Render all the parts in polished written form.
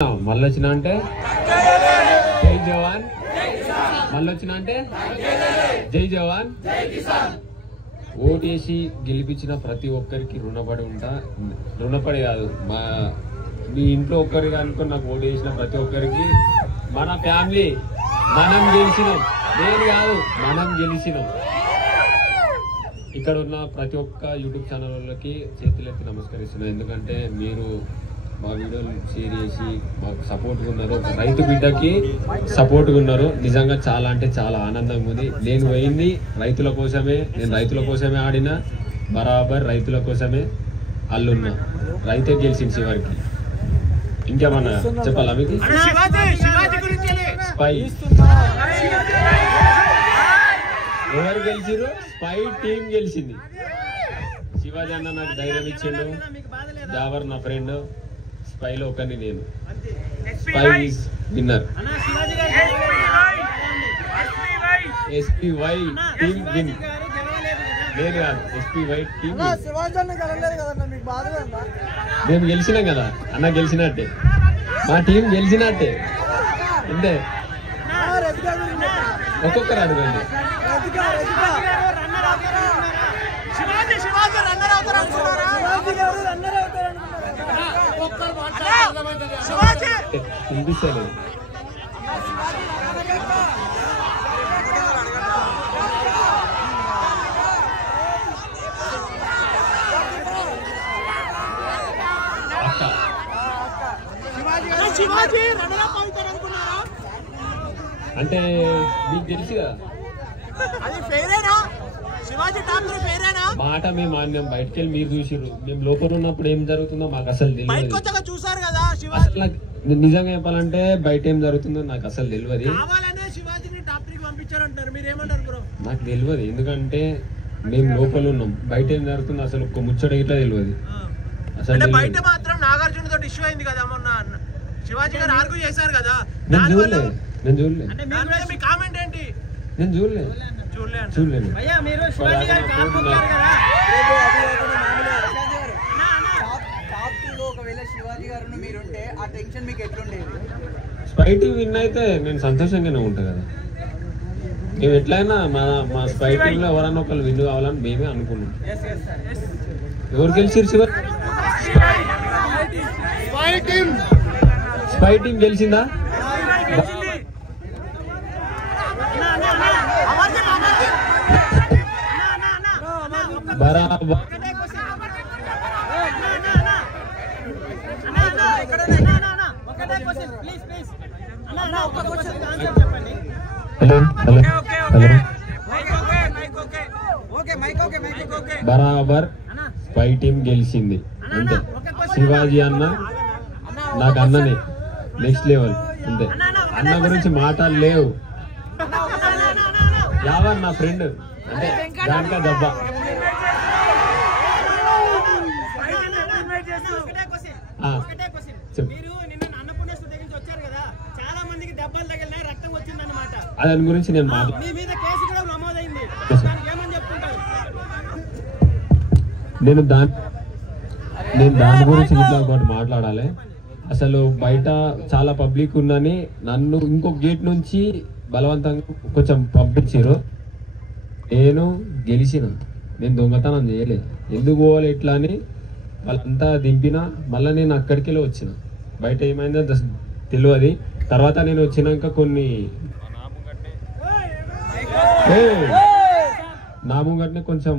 మళ్ళొచ్చినా అంటే జై జవాన్, మళ్ళొచ్చినా అంటే జై జవాన్. ఓటేసి గెలిపించిన ప్రతి ఒక్కరికి రుణపడి కాదు, మీ ఇంట్లో ఒక్కరికి అనుకుని నాకు ఓటు వేసిన ప్రతి ఒక్కరికి మన ఫ్యామిలీ మనం గెలిచినాం, నేను కాదు మనం గెలిచినాం. ఇక్కడ ఉన్న ప్రతి ఒక్క యూట్యూబ్ ఛానల్ వాళ్ళకి చేతులెత్తి నమస్కరిస్తున్నాను. ఎందుకంటే మీరు మా వీడియోలు షేర్ చేసి మాకు సపోర్ట్గా ఉన్నారు, రైతు బిడ్డకి సపోర్ట్గా ఉన్నారు. నిజంగా చాలా అంటే చాలా ఆనందంగా ఉంది. నేను పోయింది రైతుల కోసమే, నేను రైతుల కోసమే ఆడిన, బరాబర్ రైతుల కోసమే అల్లున్నా. రైతే గెలిచింది చివరికి. ఇంకేమన్నా చెప్పాలా మీకు? స్పై ఎవరు గెలిచిరు? స్పై టీం గెలిచింది. శివాజీ అన్న నాకు ధైర్యం ఇచ్చిండు, జావర్ నా ఫ్రెండ్, స్పైలో ఒకరిని నేను. Spy is winner. SPY team win. నేను కాదు, SPY టీమ్. మేము గెలిచినాం కదా అన్న, గెలిచినట్టే మా టీం గెలిచినట్టే. అంతే, ఒక్కొక్కరు అడగండి. వినిపిస్తలేదు. అంటే మీకు తెలుసు కదా మాట మేము మాన్యం. బయటకు వెళ్ళి మీరు చూసిర్రు, మేము లోపల ఉన్నప్పుడు ఏం జరుగుతుందో మాకు అసలు తెలియదు. నిజంగా చెప్పాలంటే బయట ఏం జరుగుతుందో నాకు అసలు తెలియదు. నాకు తెలియదు, ఎందుకంటే మేము లోపల ఉన్నాం. బయట ఏం జరుగుతుందో అసలు ఒక్క ముచ్చట ఇట్లా తెలియదు అసలు. బయట మాత్రం నాగార్జున తోటి ఇష్యూ అయింది కదా మొన్న, శివాజీ గారు ఆర్గ్యూ చేశారు కదా. నేను చూడలేదు. స్పై టీం విన్ అయితే నేను సంతోషంగానే ఉంటా కదా. మేము ఎట్లయినా మా స్పై టీంలో ఎవరన్నా ఒకళ్ళు విన్ కావాలని మేమే అనుకున్నాం. ఎవరు గెలిచారు? శివ స్పై టీం గెలిచిందా? బరాబర్. బరాబర్ స్పై టీం గెలిచింది. అంతే, శివాజీ అన్న నాకు అన్ననే నెక్స్ట్ లెవెల్. అంతే, అన్న గురించి మాటలు లేవు. యావన్ నా ఫ్రెండ్, అంటే దానికా దెబ్బ. దాని గురించి నేను నేను దాని గురించి ఇట్లా ఒకటి మాట్లాడాలి. అసలు బయట చాలా పబ్లిక్ ఉందని నన్ను ఇంకో గేట్ నుంచి బలవంతంగా కొంచెం పంపించారు. నేను గెలిచిన, నేను దొంగతనం చేయలేదు. ఎందుకు పోవాలి ఇట్లా అని వాళ్ళంతా దింపినా మళ్ళీ నేను అక్కడికి వెళ్ళి వచ్చిన. బయట ఏమైందో తెలియదు. తర్వాత నేను వచ్చినాక కొన్ని నా ముంగట్నే కొంచెం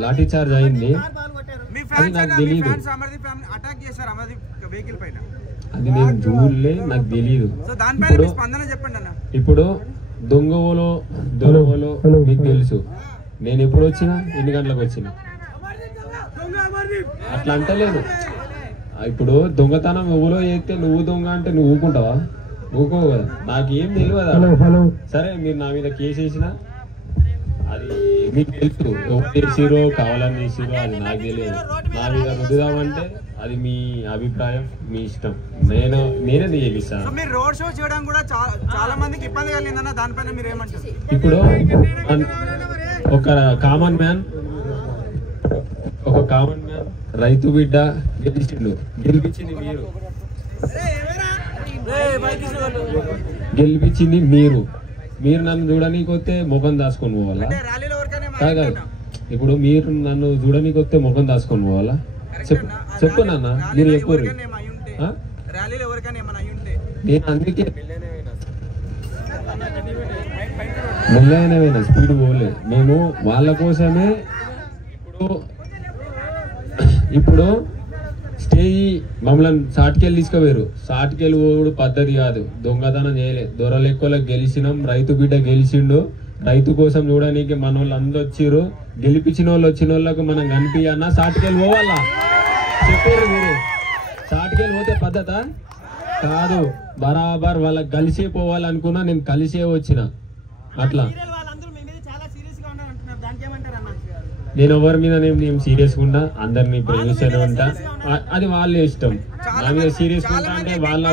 లాఠీ చార్జ్ అయింది. అది నాకు తెలీదు, అది నేను చూడలే, నాకు తెలీదు. ఇప్పుడు దొంగలో మీకు తెలుసు. నేను ఎప్పుడు వచ్చినా, ఎన్ని గంటలకు వచ్చినా, అట్లా అంటలేదు. ఇప్పుడు దొంగతనం ఎవరో చేస్తే నువ్వు దొంగ అంటే నువ్వు ఊకుంటావా? ఊకోవు కదా. నాకేం తెలియదు. సరే, మీరు నా మీద కేసు వేసినా అది మీకు తెలుసు. ఎవరు చేసిరో కావాలని చేసిరో అది నాకు తెలియదు. నా మీద రుద్దుదామంటే అది మీ అభిప్రాయం, మీ ఇష్టం. నేనే చేపిస్తాను. ఇప్పుడు ఒక కామన్ మ్యాన్ రైతు బిడ్డ గెలిచిండు, గెలిపించింది మీరు. గెలిపించింది మీరు నన్ను చూడనీకి వస్తే ముఖం దాచుకొని పోవాలా కాదు ఇప్పుడు మీరు నన్ను చూడనీకి వస్తే ముఖం దాచుకొని పోవాలా చెప్పు నాన్న మీరు చెప్పరు నేను అందుకే మెల్లగానే స్పీడ్ పోలే మేము వాళ్ళ కోసమే ఇప్పుడు స్టేజ్ మమ్మల్ని సాటికెళ్ళి తీసుకుపోయారు. సాటికెళ్ళి పోడు పద్ధతి కాదు, దొంగతనం చేయలే. దొరలెక్కువలకు గెలిచినాం, రైతు బిడ్డ గెలిచిండు. రైతు కోసం చూడడానికి మన వాళ్ళు అందరూ వచ్చిర్రు. గెలిపించిన వాళ్ళు వచ్చిన వాళ్ళకు మనం కనిపించన్నా సాటికెళ్ళి పోవాలా చెప్పారు మీరు. సాటికెళ్ళి పోతే పద్ధత కాదు, బరాబర్ వాళ్ళకి కలిసే పోవాలనుకున్నా. నేను కలిసే వచ్చిన అట్లా. నేను ఎవరి మీద నేను సీరియస్ ఉంటా, అందరినీ ప్రేమిస్తూనే ఉంటా. అది వాళ్ళ ఇష్టం. నా మీద సీరియస్ ఉంటా అంటే వాళ్ళ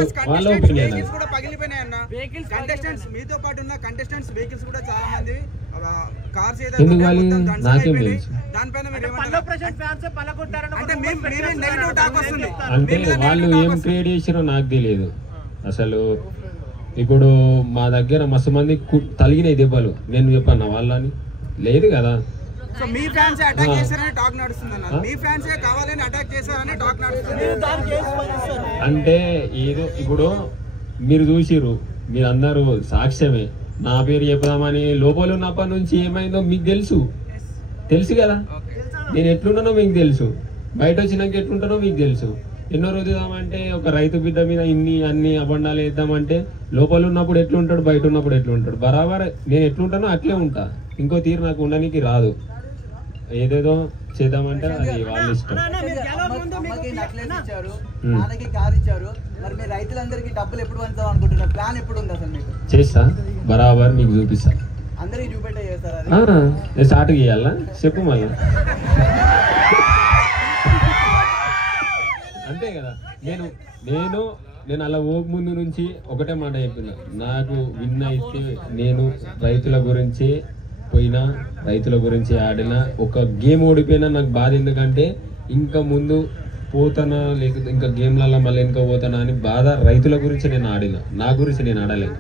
ఒపీనియన్. ఎందుకు వాళ్ళు నాకేం తెలుసు అంటే వాళ్ళు ఏం క్రియేట్ చేసారో నాకు తెలియదు అసలు. ఇప్పుడు మా దగ్గర మస్తు మంది తలిగినాయి దెబ్బలు. నేను చెప్పన్నా వాళ్ళని లేదు కదా. మీ ఫ్యాన్స్ అటాక్ చేశారని టాక్ నడుస్తుంది. మీ ఫ్యాన్స్ కావాలని అటాక్ చేశారని టాక్ నడుస్తుంది. అంటే ఏదో ఇప్పుడు మీరు చూసిర్రు, మీరందరూ సాక్ష్యమే. నా పేరు చెప్దామని లోపల ఉన్నప్పటి నుంచి ఏమైందో మీకు తెలుసు కదా. నేను ఎట్లున్నానో మీకు తెలుసు, బయట వచ్చినాక ఎట్లుంటానో మీకు తెలుసు. ఎన్నో రోజుదామంటే ఒక రైతు బిడ్డ మీద అన్ని అబండాలు వేద్దామంటే లోపల ఉన్నప్పుడు ఎట్లుంటాడు, బయట ఉన్నప్పుడు ఎట్లుంటాడు. బరాబర్ నేను ఎట్లుంటానో అట్లే ఉంటా. ఇంకో తీరు నాకు ఉండడానికి రాదు. ఏదేదో చేద్దామంటే అది వాళ్ళ ఇష్టం. చేస్తా, బరాబర్ మీకు చూపిస్తా. స్టార్ట్ చేయాలా చెప్పు మళ్ళా. అంతే కదా. నేను అలా ఓ ముందు నుంచి ఒకటే మాట చెప్పిన, నాకు విన్ అయితే నేను రైతుల గురించి పోయినా, రైతుల గురించి ఆడినా. ఒక గేమ్ ఓడిపోయినా నాకు బాధ. ఎందుకంటే ఇంకా ముందు పోతానా లేకపోతే ఇంకా గేమ్లలో మళ్ళీ ఇంకా పోతానా అని బాధ. రైతుల గురించి నేను ఆడినా, నా గురించి నేను ఆడలేదు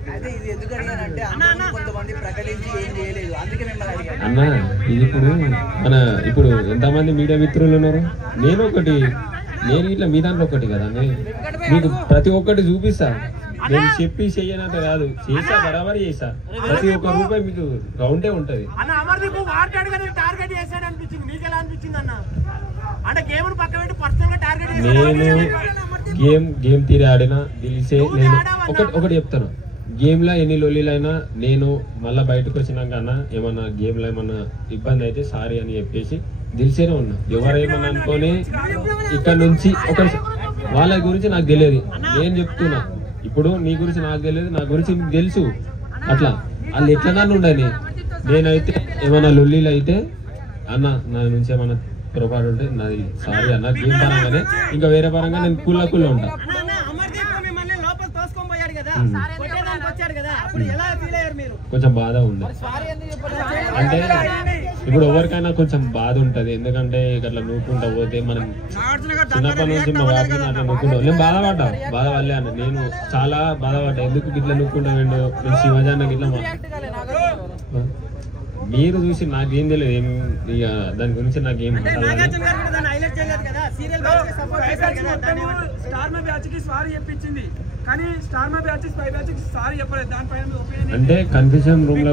అన్న. ఇది ఇప్పుడు ఎంతమంది మీడియా మిత్రులు ఉన్నారు. నేను ఇట్లా మీ దాంట్లో ఒకటి కదా. మీకు ప్రతి ఒక్కటి చూపిస్తా. నేను చెప్పి చెయ్యనంత కాదు, చేసా, బరాబర్ చేసా. ప్రతి ఒక్క రూపాయి మీకు రౌండే ఉంటది. నేను గేమ్ తీరి ఆడినా గెలిచే. నేను ఒకటి చెప్తాను, గేమ్ లో ఎన్ని లొల్లీలైనా నేను మళ్ళీ బయటకు వచ్చినాక అన్న ఏమన్నా గేమ్ లో ఏమన్నా ఇబ్బంది అయితే సారీ అని చెప్పేసి గెలిచేనే ఉన్నా. ఎవరేమన్నా అనుకొని ఇక్కడ నుంచి వాళ్ళ గురించి నాకు తెలియదు. నేను చెప్తున్నా, ఇప్పుడు నీ గురించి నాకు తెలియదు, నా గురించి నీకు తెలుసు. అట్లా వాళ్ళు ఎట్లా నన్ను ఉండని. నేనైతే ఏమన్నా లొల్లీలు అయితే అన్న నా నుంచి ఏమన్నా పొరపాటు ఉంటే నాది సారీ అన్న. గేమ్ పరంగానే, ఇంకా వేరే పరంగా నేను కుళ్ళ ఉంటా. కొంచెం బాధ ఉంది. అంటే ఇప్పుడు ఎవరికైనా కొంచెం బాధ ఉంటది. ఎందుకంటే అట్లా నూకుంటా పోతే మనం చిన్నప్పటి నుంచి మా బాబు అట్లా నూకుంటాం. నేను బాధ వల్లే అన్న. నేను చాలా బాధపడ్డా. ఎందుకు ఇట్లా నూకుంటా వెండు. నేను శివజాన్నకి ఇట్లా మీరు చూసి నాకేం తెలియదు. ఇక దాని గురించి నాకేం అంటే కన్ఫ్యూషన్ రూమ్ లో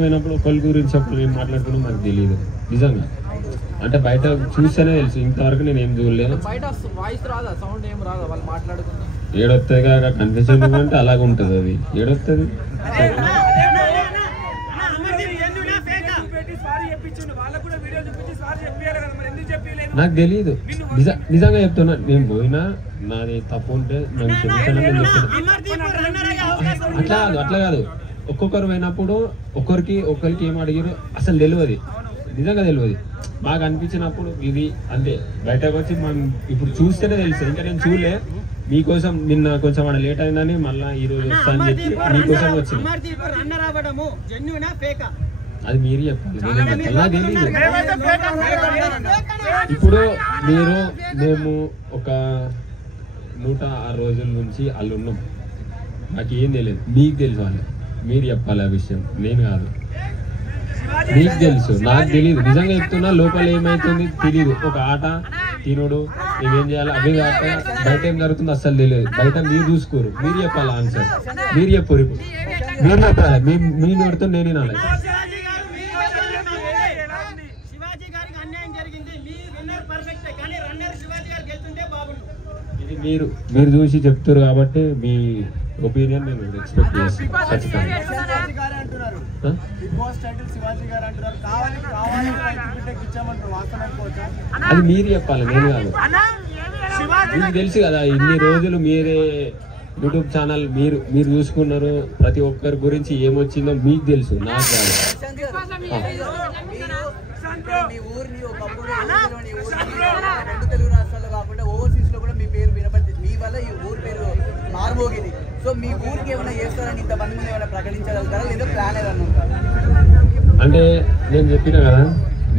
పోయినప్పుడు ఒకరి గురించి ఒకరు ఏం మాట్లాడుకున్నా నాకు తెలియదు నిజంగా. అంటే బయట చూస్తేనే తెలుసు. ఇంతవరకు నేను ఏం చూడలేదు. ఏడొస్తుంది కదా కన్ఫ్యూషన్ రూమ్ అంటే అలాగ ఉంటుంది. అది ఏడొస్తుంది. నాకు తెలియదు నిజంగా చెప్తున్నా. నేను పోయినా నాది తప్పు ఉంటే నాకు చెప్తాను. నేను చెప్తున్నా అట్లా కాదు. ఒక్కొక్కరు పోయినప్పుడు ఒకరికి ఏం అడిగారు అసలు తెలియదు. నిజంగా తెలియదు. బాగా అనిపించినప్పుడు ఇది అంటే బయటకు వచ్చి మనం ఇప్పుడు చూస్తేనే తెలుసు. ఇంకా నేను చూడలే. మీకోసం నిన్న కొంచెం ఆడ లేట్ అయిందని మళ్ళీ ఈ రోజు వస్తా అని చెప్పి మీకోసం వచ్చింది. అది మీరు చెప్పాలి, నేనేం చెప్పాలి నాకు తెలియదు. ఇప్పుడు మేము ఒక 106 రోజుల నుంచి వాళ్ళు ఉన్నాం, నాకేం తెలియదు, మీకు తెలుసు వాళ్ళు, మీరు చెప్పాలి ఆ విషయం, నేను కాదు. మీకు తెలుసు, నాకు తెలియదు, నిజంగా చెప్తున్నా. లోపల ఏమైతుంది తెలియదు, ఒక ఆట తినుడు ఏం చేయాలి అవి కాక బయట ఏం జరుగుతుంది అస్సలు తెలియదు. బయట మీరు చూసుకోరు, మీరు చెప్పాలి ఆన్సర్, మీరు చెప్పరు. ఇప్పుడు మీరు చెప్పాలి, మీ నోటితో నేను వినాలి. ఇది మీరు చూసి చెప్తారు కాబట్టి మీ ఒపీనియన్ నేను ఎక్స్పెక్ట్ చేస్తాను ఖచ్చితంగా. అది మీరు చెప్పాలి, నేను కాదు. మీకు తెలుసు కదా, ఇన్ని రోజులు మీరే యూట్యూబ్ ఛానల్ మీరు చూసుకున్నారు, ప్రతి ఒక్కరి గురించి ఏమొచ్చిందో మీకు తెలుసు, నాకు కాదు. మీ ఊరిని ఒకప్పుడు రెండు తెలుగు రాష్ట్రాల్లో కాకుండా ఓవర్సీస్ లో కూడా మీ పేరు వినపడింది, మీ వల్ల ఈ ఊరు పేరు మారుమోగింది. సో మీ ఊరికి ఏమైనా చేస్తారని ఇంతమంది ముందు ఏమైనా ప్రకటించగలుగుతారా, లేదా ప్లాన్ ఏదన్నా ఉంటారా? అంటే నేను చెప్పిన కదా,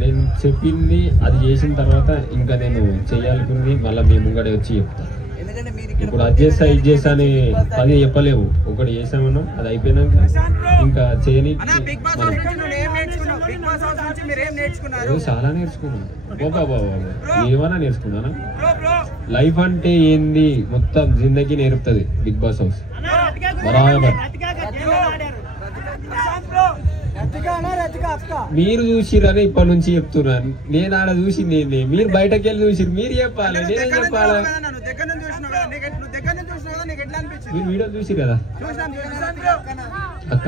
నేను చెప్పింది అది చేసిన తర్వాత ఇంకా నేను చేయాలనుకుంది మళ్ళీ మీ ముంగడే వచ్చి చెప్తాను. ఎందుకంటే మీరు ఇప్పుడు అది చేస్తా ఇది చేస్తా అని 10 చెప్పలేవు, ఒకటి చేసామన్నా అది అయిపోయినాక ఇంకా చేయని చాలా నేర్చుకున్నాను. బాబా ఏమన్నా నేర్చుకున్నానా? లైఫ్ అంటే ఏంది మొత్తం జిందగీ నేర్పుతుంది బిగ్ బాస్ హౌస్ బరాబర్. మీరు చూసిరని ఇప్పటి నుంచి చెప్తున్నాను, నేను ఆడ చూసి మీరు బయటకు వెళ్ళి చూసిరు, మీరు చెప్పాలి, నేనేం చెప్పాలి? మీరు వీడియో చూసి కదా అక్క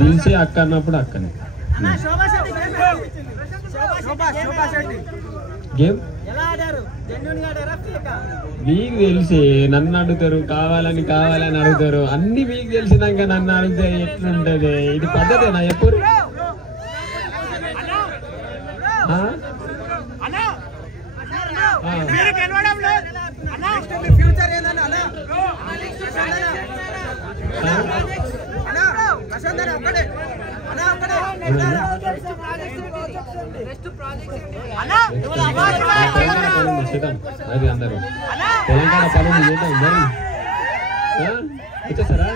దిల్సే అక్క అన్నప్పుడు అక్కనే గేమ్ మీకు తెలిసే. నన్ను అడుగుతారు, కావాలని అడుగుతారు, అన్ని మీకు తెలిసినాక నన్ను అడిగితే ఎట్లుంటది? ఇది పద్ధతేనా ఎప్పుడు? అది అందరూ తెలంగాణ పనులు చేద్దాం మరి. వచ్చేసారా?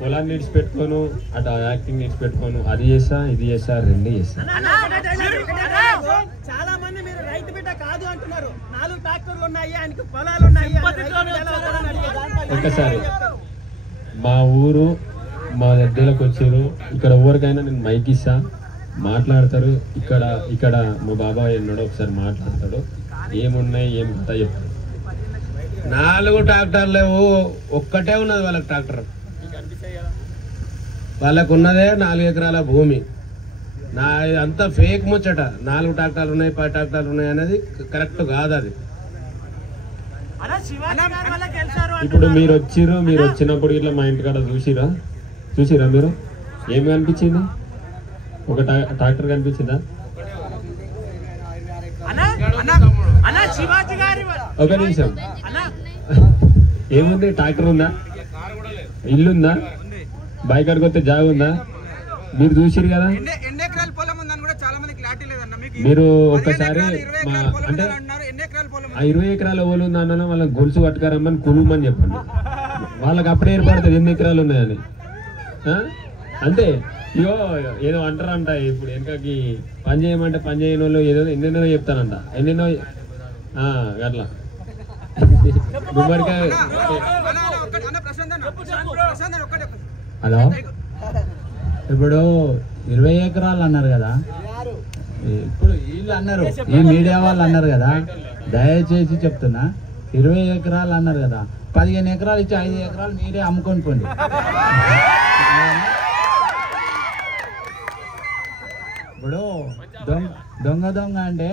పొలాన్ని నీడ్స్ పెట్టుకోను, అటు యాక్టింగ్ నీడ్స్ పెట్టుకోను, అది చేస్తా ఇది చేస్తా, రెండు చేస్తా. చాలా మంది మీరు రైతు బిడ్డ కాదు అంటున్నారు, 4 ట్రాక్టర్లు ఉన్నాయి, ఆయనకి పొలాలు ఉన్నాయి. ఒక్కసారి మా ఊరు మా దగ్గరకు వచ్చారు, ఇక్కడ ఎవరికైనా నేను మైక్ ఇస్తా, మాట్లాడతారు. ఇక్కడ మా బాబాయ్ ఉన్నాడు, ఒకసారి మాట్లాడతాడు, ఏమున్నాయి ఏం కథ చెప్తాడు. 4 ట్రాక్టర్లు లేవు, ఒక్కటే ఉన్నది వాళ్ళకి ట్రాక్టర్. వాళ్ళకు ఉన్నదే 4 ఎకరాల భూమి. అంతా ఫేక్ ముచ్చట. 4 ట్రాక్టర్లు ఉన్నాయి 10 ట్రాక్టర్లు ఉన్నాయి అనేది కరెక్ట్ కాదు. అది ఇప్పుడు మీరు వచ్చినప్పుడు ఇట్లా మా ఇంటికాడ చూసిరా మీరు? ఏమి కనిపించింది? ఒక ట్రాక్టర్ కనిపించిందా? ఒక నిమిషం, ఏముంది? ట్రాక్టర్ ఉందా? ఇల్లుందా? బైక్ అడిగి వస్తే జాగ ఉందా? మీరు చూసిరు కదా. మీరు ఒక్కసారి అంటే ఆ 20 ఎకరాలు ఎవరు ఉందా అన్న వాళ్ళకి గొలుసు పట్టుకారమ్మని కులుమని చెప్పండి, వాళ్ళకి అప్పుడే ఏర్పడుతుంది ఎన్ని ఎకరాలు ఉన్నాయని. అంతే. ఇగో ఏదో అంటారంట, ఇప్పుడు వెనకకి పని చేయమంటే పని చేయని వాళ్ళు ఏదో ఎన్నెన్నో చెప్తానంట, ఎన్నెన్నో అట్లా గుమ్మడికాయ. హలో, ఇప్పుడు 20 ఎకరాలు అన్నారు కదా, ఇప్పుడు వీళ్ళు అన్నారు, ఈ మీడియా వాళ్ళు అన్నారు కదా, దయచేసి చెప్తున్నా, 20 ఎకరాలు అన్నారు కదా, 15 ఎకరాలు ఇచ్చి 5 ఎకరాలు మీరే అమ్ముకొని పోండి. ఇప్పుడు దొంగ అంటే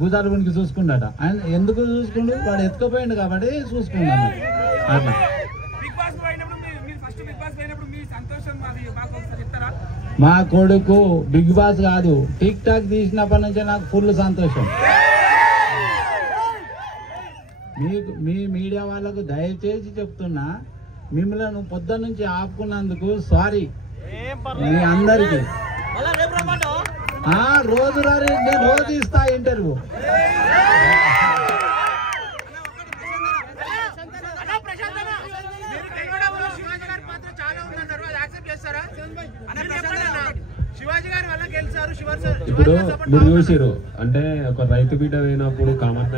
గుజాలు గునికి చూసుకుంటాట, ఆయన ఎందుకు చూసుకుండు? వాడు ఎత్తుకుపోయిండు కాబట్టి చూసుకున్నాను అట్లా. మా కొడుకు బిగ్ బాస్ కాదు, టిక్ టాక్ తీసినప్పటి నుంచే నాకు ఫుల్ సంతోషం. మీ మీడియా వాళ్ళకు దయచేసి చెప్తున్నా, మిమ్మల్ని పొద్దున్న నుంచి ఆపుకున్నందుకు సారీ మీ అందరికి. రోజు నేను రోజు ఇస్తా ఇంటర్వ్యూ. ఇప్పుడు మీరు చూసిరు అంటే ఒక రైతు బిడ్డ అయినప్పుడు కామన్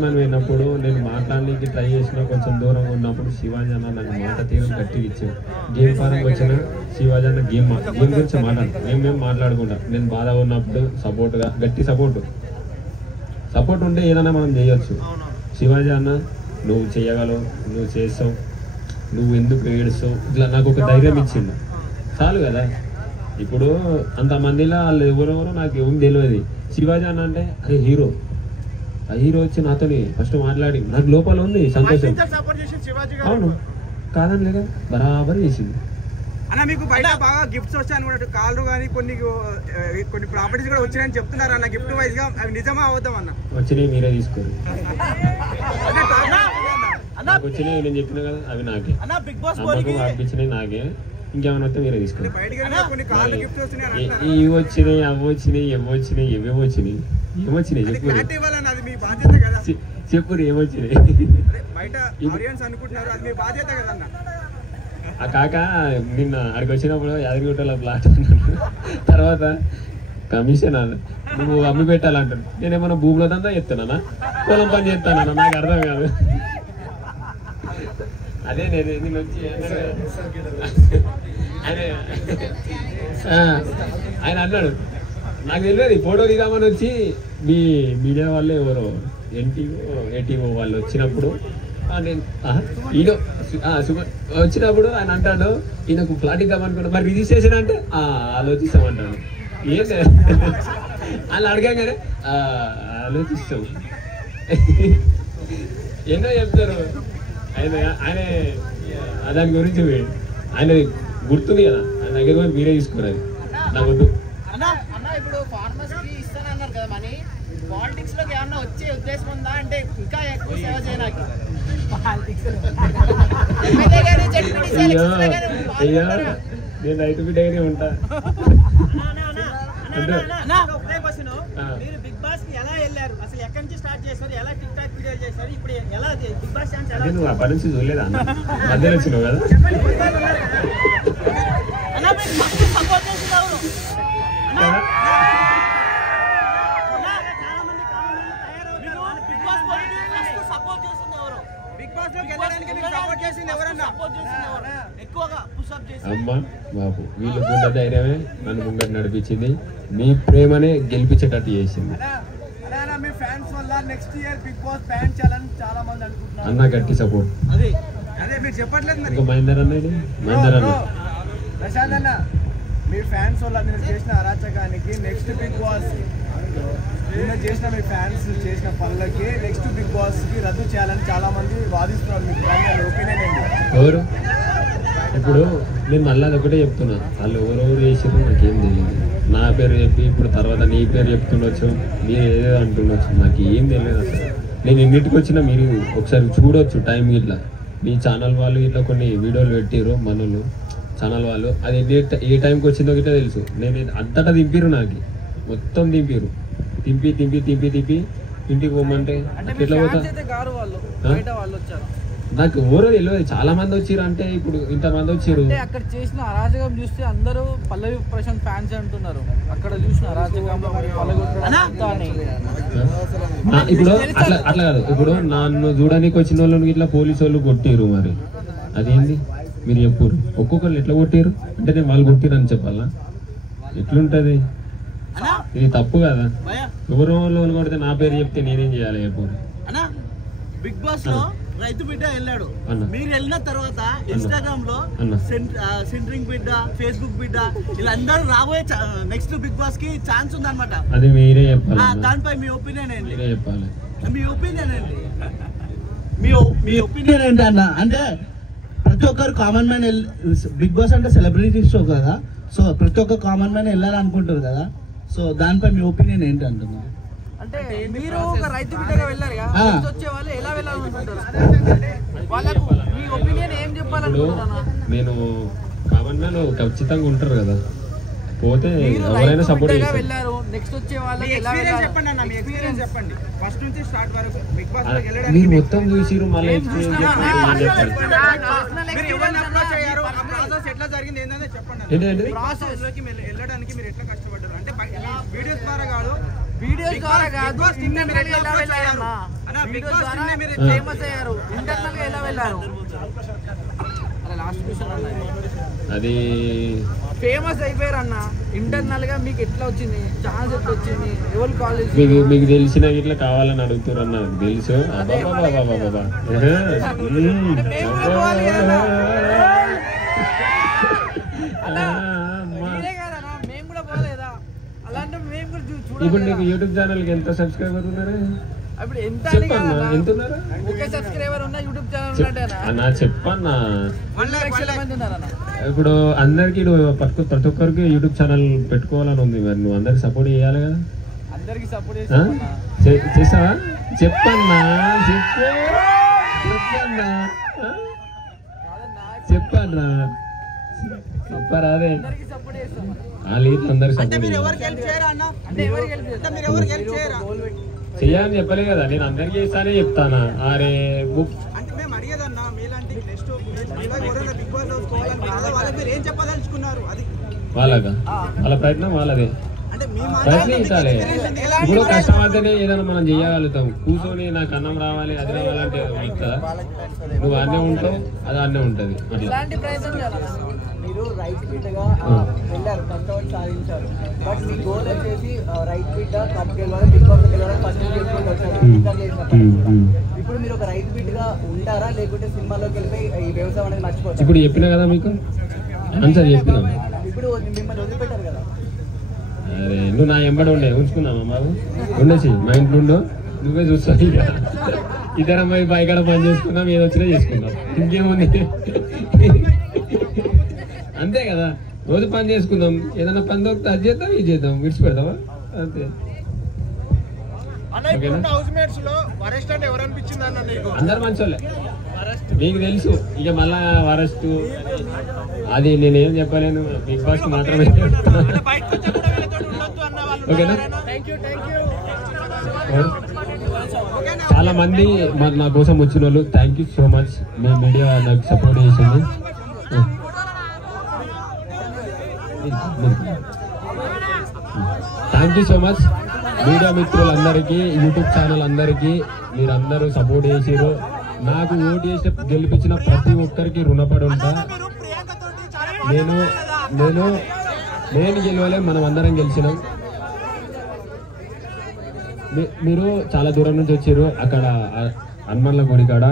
మ్యాన్ అయినప్పుడు నేను మాట్లాడడానికి ట్రై చేసిన, కొంచెం దూరంగా ఉన్నప్పుడు శివాజీ అన్న నాకు మాట తీరం గట్టిగా ఇచ్చాడు. గేమ్ పరంగా వచ్చిన శివాజీ అన్న గేమ్ గురించి మేము మాట్లాడుకుంటాం. నేను బాధ ఉన్నప్పుడు సపోర్ట్గా గట్టి సపోర్ట్ ఉంటే ఏదైనా మనం చేయొచ్చు. శివాజీ అన్న నువ్వు చేయగలవు, నువ్వు చేస్తావు, నువ్వు ఎందుకు ఏడుస్తావు, ఇట్లా నాకు ఒక ధైర్యం ఇచ్చింది చాలు కదా. ఇప్పుడు అంతమందిలో వాళ్ళు ఎవరెవరో నాకు ఏం తెలియదు. శివాజీ అన్న అంటే అరే హీరో, ఆ హీరో వచ్చి నాతోని ఫస్ట్ మాట్లాడి నాకు లోపల ఉంది సంతోషం. అవును కాదని లేదా బరాబర్ చేసింది. అన్న మీకు బయట బాగా గిఫ్ట్స్ వచ్చాయని కూడా కాళ్ళు కానీ కొన్ని ప్రాపర్టీస్ కూడా వచ్చాయని చెప్తున్నారు అన్న. గిఫ్ట్ వైజ్ గా అవి నిజమా అవుతాం అన్న? వచ్చినాయి మీరే తీసుకోరు. నాకు వచ్చినాయి నేను చెప్పిన కదా అవి నాకే, అమ్మకు పంపించినాయి నాకే. ఇంకేమైనా వస్తే మీరే తీసుకోండి. ఇవి వచ్చినాయి, అవి వచ్చినాయి, ఏవేవో వచ్చినాయి. ఏమొచ్చినాయి చెప్పురు ఏమొచ్చినాయి. ఆ కాక నిన్న అక్కడికి వచ్చినప్పుడు యాదగిరిగుట్టలో ప్లాట్ అన్నాడు. తర్వాత కమిషన్ అన్న నువ్వు అమ్మి పెట్టాలంటాడు. నేనేమన్నా భూమిలో దంతా చెప్తానా, పొలం పని చేస్తానన్నా, నాకు అర్థం కాదు. అదే నేను వచ్చి ఆయన అన్నాడు నాకు తెలియదు ఫోటో దిగామని వచ్చి మీ మీడియా వాళ్ళే ఎవరో ఎన్టీఓ వాళ్ళు వచ్చినప్పుడు నేను ఈయన వచ్చినప్పుడు ఆయన అంటాడు ఈయనకు ఫ్లాట్ ఇద్దామనుకుంటా, మరి రిజిస్ట్రేషన్ అంటే ఆలోచిస్తామంటాడు. ఏం వాళ్ళు అడగానే ఆలోచిస్తాం ఎన్నో చెప్తారు. ఆయన దాని గురించి ఆయన గుర్తుంది కదా, ఆయన దగ్గర మీరే తీసుకున్నది నాకు వద్దు. ఇప్పుడు ఫార్మర్స్ కి ఇస్తానన్నారు కదా మనీ, పాలిటిక్స్ లోకి ఏమన్నా వచ్చే ఉద్దేశం ఉందా? అంటే ఇంకా ఎక్కువ సేవ చేయడానికి అయ్యో నేను రైతు బిడ్డగానే ఉంటా. మీరు బిగ్ బాస్ కి ఎలా వెళ్ళారు? అసలు ఎక్కడి నుంచి స్టార్ట్ చేశారు? ఎలా టిక్ టాక్ వీడియోలు చేశారు? ఇప్పుడు ఎలా బిగ్ బాస్ ఛాన్స్ ఎలా? నువ్వు అప్పటి నుంచి చూడలేదా అన్న? మధ్యలో వచ్చినావు కదా. అమ్మ బాబు వీళ్ళు గుండె ధైర్యమే నన్ను ముంగట నడిపించింది, మీ ప్రేమనే గెలిపించేటట్టు చేసింది. అన్న గట్టి సపోర్ట్. ఇంకా మహేందర్ అన్నది మహేందర్ అన్న ప్రశాంత్ అన్న, మీ ఫ్యాన్స్ వల్ల మీరు చేసిన అరాచకానికి నెక్స్ట్ బిగ్ బాస్ చేసిన మీ ఫ్యాన్స్ చేసిన పనులకి నెక్స్ట్ బిగ్ బాస్ కి రద్దు చేయాలని చాలా మంది వాదిస్తున్నారు. మీకు ఒపీనియన్ ఏంటి? ఎవరు ఇప్పుడు నేను మళ్ళీ ఒకటే చెప్తున్నా, వాళ్ళు ఎవరెవరు చేసారో నాకేం తెలియదు. నా పేరు చెప్పి ఇప్పుడు తర్వాత నీ పేరు చెప్తుండొచ్చు, మీరు ఏదో అంటుండొచ్చు, నాకు ఏం తెలియదు అసలు. నేను ఎన్నిటికి వచ్చినా మీరు ఒకసారి చూడొచ్చు టైం ఇట్లా. మీ ఛానల్ వాళ్ళు ఇట్లా కొన్ని వీడియోలు పెట్టారు మనోళ్ళు ఛానల్ వాళ్ళు, అది ఏ టైంకి వచ్చిందో గిట్లా తెలుసు. నేను అంతటా దింపిరు, నాకు మొత్తం దింపిరు. తింపి ఇంటికి పోమంటే ఎట్లా పోతా? నాకు ఎవరో తెలియదు, చాలా మంది వచ్చారు. అంటే ఇప్పుడు ఇంతమంది వచ్చారు. అక్కడ చేసిన అరాజకం చూస్తే అందరూ పల్లవి ప్రశాంత్ ఫ్యాన్స్ అంటున్నారు. అక్కడ చూసిన అరాజకం ఇప్పుడు అట్లా కాదు. ఇప్పుడు నన్ను చూడడానికి వచ్చిన వాళ్ళని ఇట్లా పోలీసు వాళ్ళు కొట్టిరు. మరి అదేంది మీరు చెప్పురు? ఒక్కొక్కరు ఎట్లా కొట్టిరు అంటే నేను వాళ్ళు కొట్టిరు అని చెప్పాలా? ఎట్లుంటది? ఇది తప్పు కదా. ఎవరో కొడితే నా పేరు చెప్తే నేనేం చేయాలి చెప్పు? బిగ్ బాస్ లో రైతు బిడ్డ వెళ్ళాడు, మీరు వెళ్ళిన తర్వాత ఇన్స్టాగ్రామ్ లో సెంట్రింగ్ బిడ్డ, ఫేస్బుక్ బిడ్డ వీళ్ళందరూ రాబోయే నెక్స్ట్ బిగ్ బాస్ కి ఛాన్స్ ఉందన్నమాట. అది మీరే చెప్పాలి. దానిపై మీ ఒపీనియన్ ఏంటి? మీరే చెప్పాలి. మీ ఒపీనియన్ ఏంటి? మీ ఒపీనియన్ ఏంటన్న? అంటే ప్రతి ఒక్కరు కామన్ మ్యాన్ బిగ్ బాస్ అంటే సెలబ్రిటీ షో కదా, సో ప్రతి ఒక్క కామన్ మ్యాన్ వెళ్ళాలనుకుంటారు కదా, సో దానిపై మీ ఒపీనియన్ ఏంటి అంటున్నారు? అంటే మీరు ఒక రైతు బిడ్డగా వెళ్ళారు కదా, వచ్చే వాళ్ళు ఎలా వెళ్ళాలనుకుంటారు? వాళ్ళకు మీ ఒపీనియన్ ఏం చెప్పాలనుకుంటున్నా? నేను కామన్ మ్యాన్ ఖచ్చితంగా ఉంటారు కదా, పోతే ఎవరైనా సపోర్ట్ చేస్తారు. వెళ్ళారు, నెక్స్ట్ వచ్చే వాళ్ళకి ఎలా చెప్పండి అన్న, మీ ఎక్స్పీరియన్స్ చెప్పండి ఫస్ట్ నుంచి స్టార్ట్ వరకు బిగ్ బాస్ లోకి వెళ్ళడానికి. మీరు మొత్తం చూసిరు, మళ్ళీ ఎక్స్పీరియన్స్ చెప్పండి. ఎట్లా జరిగింది ఏంటనే చెప్పండి. ప్రాసెస్ లోకి వెళ్ళడానికి మీరు ఎట్లా కష్టపడ్డారు? అంటే వీడియోస్ ద్వారా కాదు, వీడియోస్ ద్వారా కాదు, ఇంటర్నల్ గా ఎలా వెళ్ళారన్నా? వీడియోస్ ద్వారా మీరు ఫేమస్ అయ్యారు, ఇంటర్నల్ గా ఎలా వెళ్ళారు? లాస్ట్ క్వశ్చన్ అన్న, అది ఫేమస్ అయిపోయారు అన్న, ఇంటర్నల్ గా మీకు ఎట్లా వచ్చింది, ఛాన్స్ ఎట్లా వచ్చింది, ఎవరు కాల్ చేసి? మీకు తెలిసిన ఇట్లా కావాలని అడుగుతారు అన్న, తెలుసు. ఇప్పుడు నీకు యూట్యూబ్ ఛానల్ కి ఎంత సబ్స్క్రైబర్ ఉన్నారు? చెప్పన్నా, ఎంత ఉన్నారు? అన్నా చెప్పన్నా. ఇప్పుడు అందరికి ప్రతి ఒక్కరికి యూట్యూబ్ ఛానల్ పెట్టుకోవాలని ఉంది, మరి నువ్వు అందరికి సపోర్ట్ చేయాలి కదా. చేస్తావా? చెప్పన్నా, చెప్పన్నా చెప్పరా? అదే వాళ్ళు అందరికి సపోర్ట్ చెయ్యాలని చెప్పలే కదా, నేను అందరికి చేస్తానే చెప్తానా. అరే వాళ్ళగా వాళ్ళ ప్రయత్నం వాళ్ళదే, ప్రయత్నించాలి. ఇప్పుడు కష్టపడితేనే ఏదైనా మనం చేయగలుగుతాం. కూర్చొని నాకు అన్నం రావాలి అది రావాలంటే వస్తుందా? నువ్వు అన్నే ఉంటావు, అది అన్నే ఉంటది. అట్లా మీరు రైట్ బిడ్డగా వెళ్ళారు, కష్టపడి సాధించారు. బట్ మీ గోల్ వచ్చేసి రైట్ బిడ్డ కప్ గెలవాలి, బిగ్ బాస్ గెలవాలి, ఫస్ట్ చేసుకుంటూ వచ్చారు. ఇప్పుడు మీరు ఒక రైతు బిడ్డగా ఉంటారా, లేకుంటే సినిమాలోకి వెళ్ళిపోయి ఈ వ్యవసాయం అనేది మర్చిపోతారు? ఇప్పుడు చెప్పినా కదా మీకు ఆన్సర్ చెప్పినా. ఇప్పుడు మిమ్మల్ని వదిలిపెట్టారు కదా. అరే నువ్వు నా ఎంబడి ఉండే ఉంచుకున్నావా బాబు? ఉండేసి మా ఇంట్లో ఉండు, నువ్వే చూస్తావు. ఇక ఇద్దరం పోయి బయకాడ పని చేసుకున్నాం, ఏదో వచ్చినా చేసుకున్నాం, ఇంకేముంది. అంతే కదా, రోజు పని చేసుకుందాం, ఏదైనా పని దొరికితే అది చేద్దాం, ఇది చేద్దాం, విడిచిపెడతావా? అంతే. అందరు మంచోళ్ళే, మీకు తెలుసు. ఇక మళ్ళా వరస్ట్ అది నేనేం చెప్పలేను, బిగ్ బాస్ మాత్రమే. ఓకేనా? చాలా మంది నా కోసం వచ్చిన వాళ్ళు, thank you so much. Me media నాకు సపోర్ట్ చేసింది. Thank you so much. Media మిత్రులందరికీ, యూట్యూబ్ ఛానల్ అందరికీ మీరందరూ సపోర్ట్ చేసారు. నాకు ఓటు చేసి గెలిపించిన ప్రతి ఒక్కరికి రుణపడి ఉంటా. నేను గెలవలే, మనం అందరం గెలిచినాం. మీరు చాలా దూరం నుంచి వచ్చారు, అక్కడ హనుమాన్ల గుడి కాడ